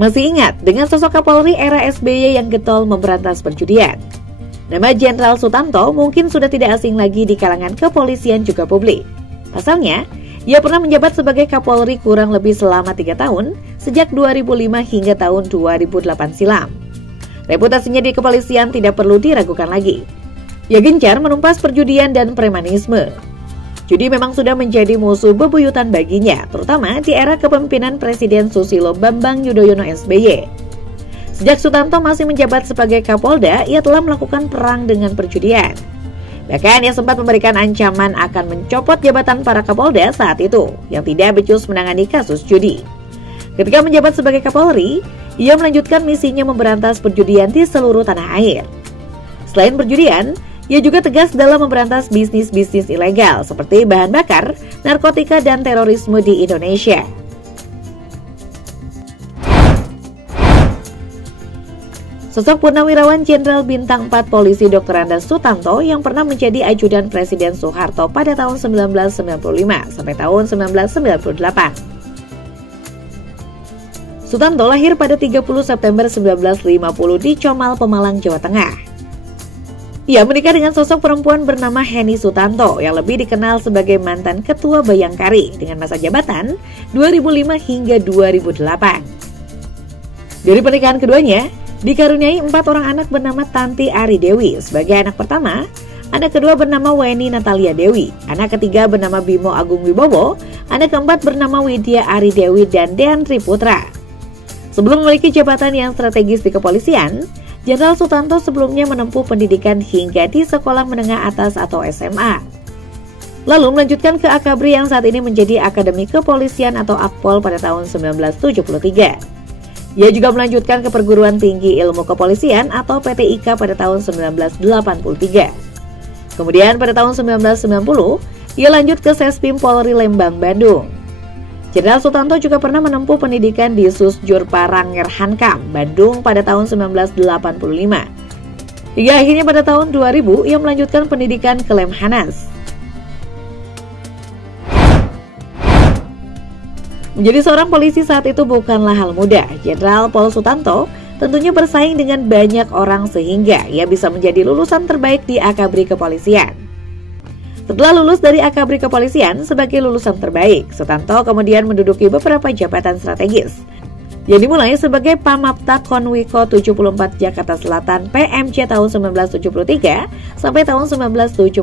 Masih ingat dengan sosok Kapolri era SBY yang getol memberantas perjudian? Nama Jenderal Sutanto mungkin sudah tidak asing lagi di kalangan kepolisian juga publik. Pasalnya, ia pernah menjabat sebagai Kapolri kurang lebih selama 3 tahun, sejak 2005 hingga tahun 2008 silam. Reputasinya di kepolisian tidak perlu diragukan lagi. Ia gencar menumpas perjudian dan premanisme. Judi memang sudah menjadi musuh bebuyutan baginya, terutama di era kepemimpinan Presiden Susilo Bambang Yudhoyono SBY. Sejak Sutanto masih menjabat sebagai Kapolda, ia telah melakukan perang dengan perjudian. Bahkan ia sempat memberikan ancaman akan mencopot jabatan para Kapolda saat itu, yang tidak becus menangani kasus judi. Ketika menjabat sebagai Kapolri, ia melanjutkan misinya memberantas perjudian di seluruh tanah air. Selain perjudian, ia juga tegas dalam memberantas bisnis-bisnis ilegal seperti bahan bakar, narkotika, dan terorisme di Indonesia. Sosok Purnawirawan Jenderal Bintang 4 Polisi Dr. Andes Sutanto yang pernah menjadi ajudan Presiden Soeharto pada tahun 1995 sampai tahun 1998. Sutanto lahir pada 30 September 1950 di Comal, Pemalang, Jawa Tengah. Ia menikah dengan sosok perempuan bernama Heni Sutanto yang lebih dikenal sebagai mantan Ketua Bayangkari dengan masa jabatan 2005 hingga 2008. Dari pernikahan keduanya, dikaruniai 4 orang anak bernama Tanti Ari Dewi sebagai anak pertama, anak kedua bernama Weni Natalia Dewi, anak ketiga bernama Bimo Agung Wibowo, anak keempat bernama Widya Ari Dewi, dan Dean Triputra. Sebelum memiliki jabatan yang strategis di kepolisian, Jenderal Sutanto sebelumnya menempuh pendidikan hingga di sekolah menengah atas atau SMA. Lalu melanjutkan ke Akabri yang saat ini menjadi Akademi Kepolisian atau Akpol pada tahun 1973. Ia juga melanjutkan ke Perguruan Tinggi Ilmu Kepolisian atau PTIK pada tahun 1983. Kemudian pada tahun 1990, ia lanjut ke Sespim Polri Lembang, Bandung. Jenderal Sutanto juga pernah menempuh pendidikan di Susjur Paranger Hankam, Bandung pada tahun 1985. Hingga akhirnya pada tahun 2000, ia melanjutkan pendidikan ke Lemhanas. Menjadi seorang polisi saat itu bukanlah hal mudah. Jenderal Pol Sutanto tentunya bersaing dengan banyak orang sehingga ia bisa menjadi lulusan terbaik di Akabri Kepolisian. Setelah lulus dari Akabri Kepolisian sebagai lulusan terbaik, Sutanto kemudian menduduki beberapa jabatan strategis. Yang dimulai sebagai Pamapta Konwiko 74 Jakarta Selatan PMJ tahun 1973 sampai tahun 1975.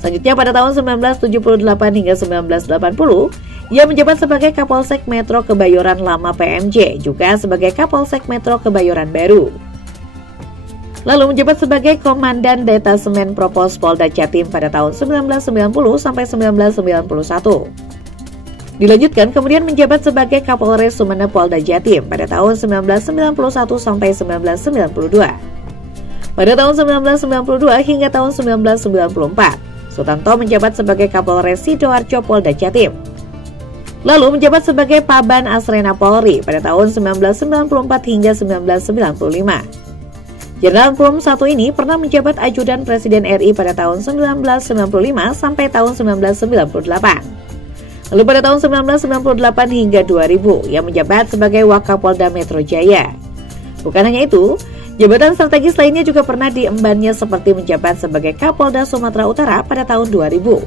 Selanjutnya pada tahun 1978 hingga 1980, ia menjabat sebagai Kapolsek Metro Kebayoran Lama PMJ, juga sebagai Kapolsek Metro Kebayoran Baru. Lalu menjabat sebagai Komandan Detasemen Propos Polda Jatim pada tahun 1990 sampai 1991. Dilanjutkan kemudian menjabat sebagai Kapolres Sumeneb Polda Jatim pada tahun 1991 sampai 1992. Pada tahun 1992 hingga tahun 1994, Sutanto menjabat sebagai Kapolres Sidoarjo Polda Jatim. Lalu menjabat sebagai Paban Asrena Polri pada tahun 1994 hingga 1995. Jenderal Pum 1 ini pernah menjabat ajudan Presiden RI pada tahun 1995 sampai tahun 1998. Lalu pada tahun 1998 hingga 2000, ia menjabat sebagai Wakapolda Metro Jaya. Bukan hanya itu, jabatan strategis lainnya juga pernah diembannya seperti menjabat sebagai Kapolda Sumatera Utara pada tahun 2000,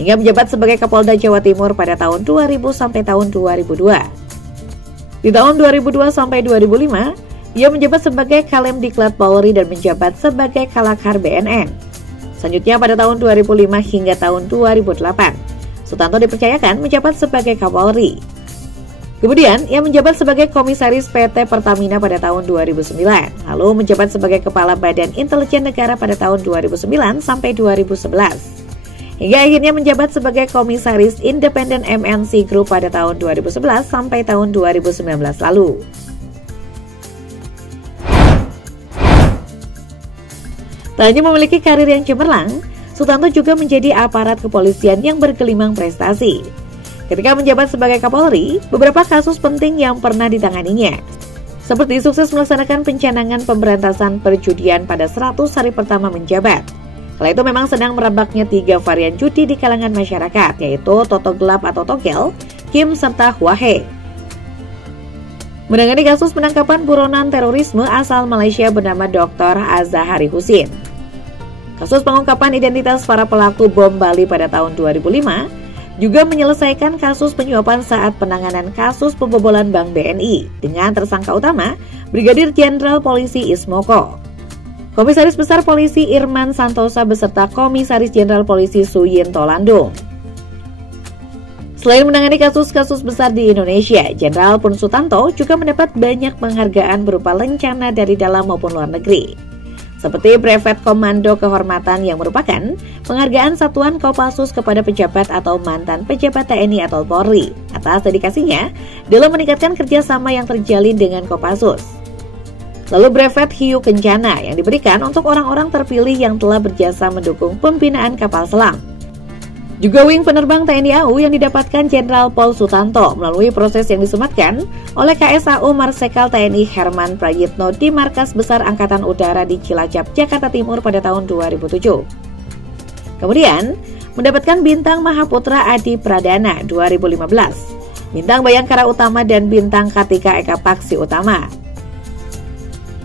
hingga menjabat sebagai Kapolda Jawa Timur pada tahun 2000 sampai tahun 2002. Di tahun 2002 sampai 2005, ia menjabat sebagai Kalem Diklat Polri dan menjabat sebagai Kalakhar BNN. Selanjutnya pada tahun 2005 hingga tahun 2008, Sutanto dipercayakan menjabat sebagai Kapolri. Kemudian, ia menjabat sebagai Komisaris PT Pertamina pada tahun 2009, lalu menjabat sebagai Kepala Badan Intelijen Negara pada tahun 2009 sampai 2011. Hingga akhirnya menjabat sebagai Komisaris Independen MNC Group pada tahun 2011 sampai tahun 2019 lalu. Tak hanya memiliki karir yang cemerlang, Sutanto juga menjadi aparat kepolisian yang bergelimang prestasi. Ketika menjabat sebagai Kapolri, beberapa kasus penting yang pernah ditanganinya, seperti sukses melaksanakan pencanangan pemberantasan perjudian pada 100 hari pertama menjabat. Kala itu memang sedang merebaknya 3 varian judi di kalangan masyarakat, yaitu Toto Gelap atau Togel, Kim, serta Hwahe. menangani kasus penangkapan buronan terorisme asal Malaysia bernama Dr. Azahari Husin. Kasus pengungkapan identitas para pelaku bom Bali pada tahun 2005 juga menyelesaikan kasus penyuapan saat penanganan kasus pembobolan Bank BNI dengan tersangka utama Brigadir Jenderal Polisi Ismoko, Komisaris Besar Polisi Irman Santosa beserta Komisaris Jenderal Polisi Suyinto Landung. Selain menangani kasus-kasus besar di Indonesia, Jenderal Pun Sutanto juga mendapat banyak penghargaan berupa lencana dari dalam maupun luar negeri, seperti Brevet Komando Kehormatan yang merupakan penghargaan Satuan Kopassus kepada pejabat atau mantan pejabat TNI atau Polri atas dedikasinya dalam meningkatkan kerjasama yang terjalin dengan Kopassus. Lalu Brevet Hiu Kencana yang diberikan untuk orang-orang terpilih yang telah berjasa mendukung pembinaan kapal selam. Juga wing penerbang TNI AU yang didapatkan Jenderal Pol Sutanto melalui proses yang disematkan oleh KSAU Marsekal TNI Herman Prayitno di Markas Besar Angkatan Udara di Cilacap, Jakarta Timur pada tahun 2007. Kemudian, mendapatkan Bintang Mahaputra Adi Pradana 2015, Bintang Bayangkara Utama dan Bintang Kartika Eka Paksi Utama.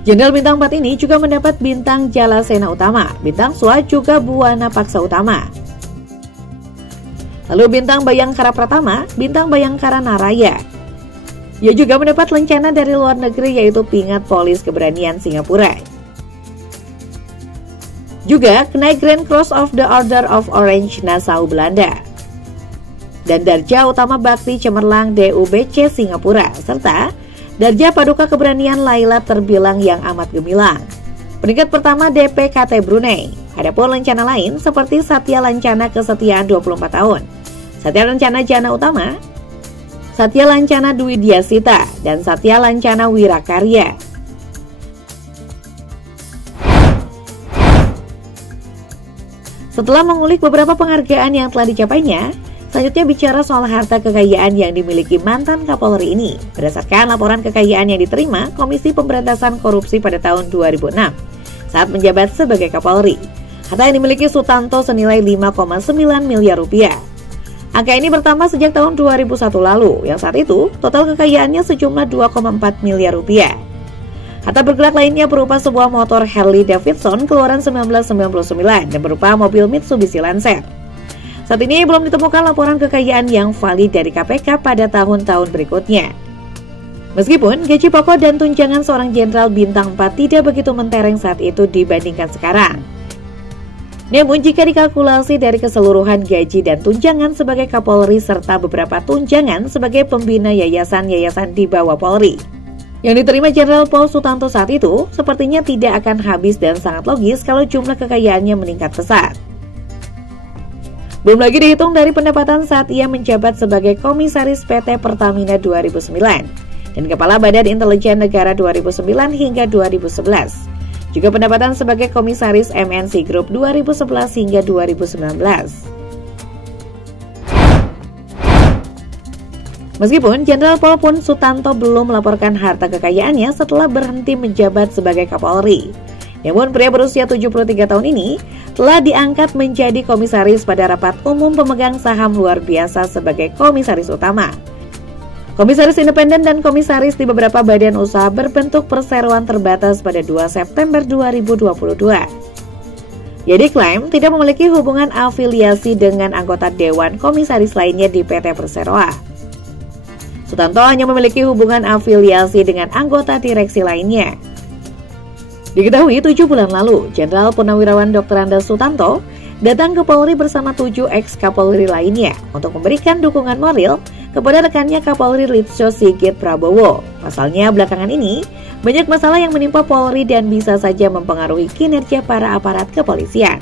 Jenderal Bintang 4 ini juga mendapat Bintang Jalasena Utama, Bintang Swa juga Buana Paksa Utama. Lalu Bintang Bayangkara Pratama, Bintang Bayangkara Naraya. Ia juga mendapat lencana dari luar negeri yaitu Pingat Polis Keberanian Singapura. Juga kenaik Grand Cross of the Order of Orange Nassau Belanda. Dan Darja Utama Bakti Cemerlang DUBC Singapura serta Darja Paduka Keberanian Laila terbilang yang amat gemilang. Peringkat pertama DPKT Brunei. Adapun lencana lain seperti Satya Lancana Kesetiaan 24 tahun, Satya Lancana Jana Utama, Satya Lancana Dwi Diasita, dan Satya Lancana Wirakarya. Setelah mengulik beberapa penghargaan yang telah dicapainya, selanjutnya bicara soal harta kekayaan yang dimiliki mantan Kapolri ini. Berdasarkan laporan kekayaan yang diterima Komisi Pemberantasan Korupsi pada tahun 2006 saat menjabat sebagai Kapolri, harta yang dimiliki Sutanto senilai 5,9 miliar rupiah. Angka ini bertambah sejak tahun 2001 lalu, yang saat itu total kekayaannya sejumlah 2,4 miliar rupiah. Harta bergerak lainnya berupa sebuah motor Harley Davidson keluaran 1999 dan berupa mobil Mitsubishi Lancer. Saat ini belum ditemukan laporan kekayaan yang valid dari KPK pada tahun-tahun berikutnya. Meskipun gaji pokok dan tunjangan seorang jenderal bintang 4 tidak begitu mentereng saat itu dibandingkan sekarang. Namun jika dikalkulasi dari keseluruhan gaji dan tunjangan sebagai Kapolri serta beberapa tunjangan sebagai pembina yayasan-yayasan di bawah Polri yang diterima Jenderal Pol Sutanto saat itu, sepertinya tidak akan habis dan sangat logis kalau jumlah kekayaannya meningkat pesat. Belum lagi dihitung dari pendapatan saat ia menjabat sebagai Komisaris PT Pertamina 2009 dan Kepala Badan Intelijen Negara 2009 hingga 2011. Juga pendapatan sebagai Komisaris MNC Group 2011 hingga 2019. Meskipun Jenderal Pol Pun Sutanto belum melaporkan harta kekayaannya setelah berhenti menjabat sebagai Kapolri, namun pria berusia 73 tahun ini telah diangkat menjadi komisaris pada rapat umum pemegang saham luar biasa sebagai komisaris utama, komisaris independen dan komisaris di beberapa badan usaha berbentuk perseroan terbatas pada 2 September 2022. Ia diklaim tidak memiliki hubungan afiliasi dengan anggota Dewan Komisaris lainnya di PT Perseroa. Sutanto hanya memiliki hubungan afiliasi dengan anggota direksi lainnya. Diketahui 7 bulan lalu, Jenderal Purnawirawan Dr. Andes Sutanto datang ke Polri bersama 7 ex-Kapolri lainnya untuk memberikan dukungan moral kepada rekannya Kapolri Listio Sigit Prabowo. Pasalnya belakangan ini banyak masalah yang menimpa Polri dan bisa saja mempengaruhi kinerja para aparat kepolisian.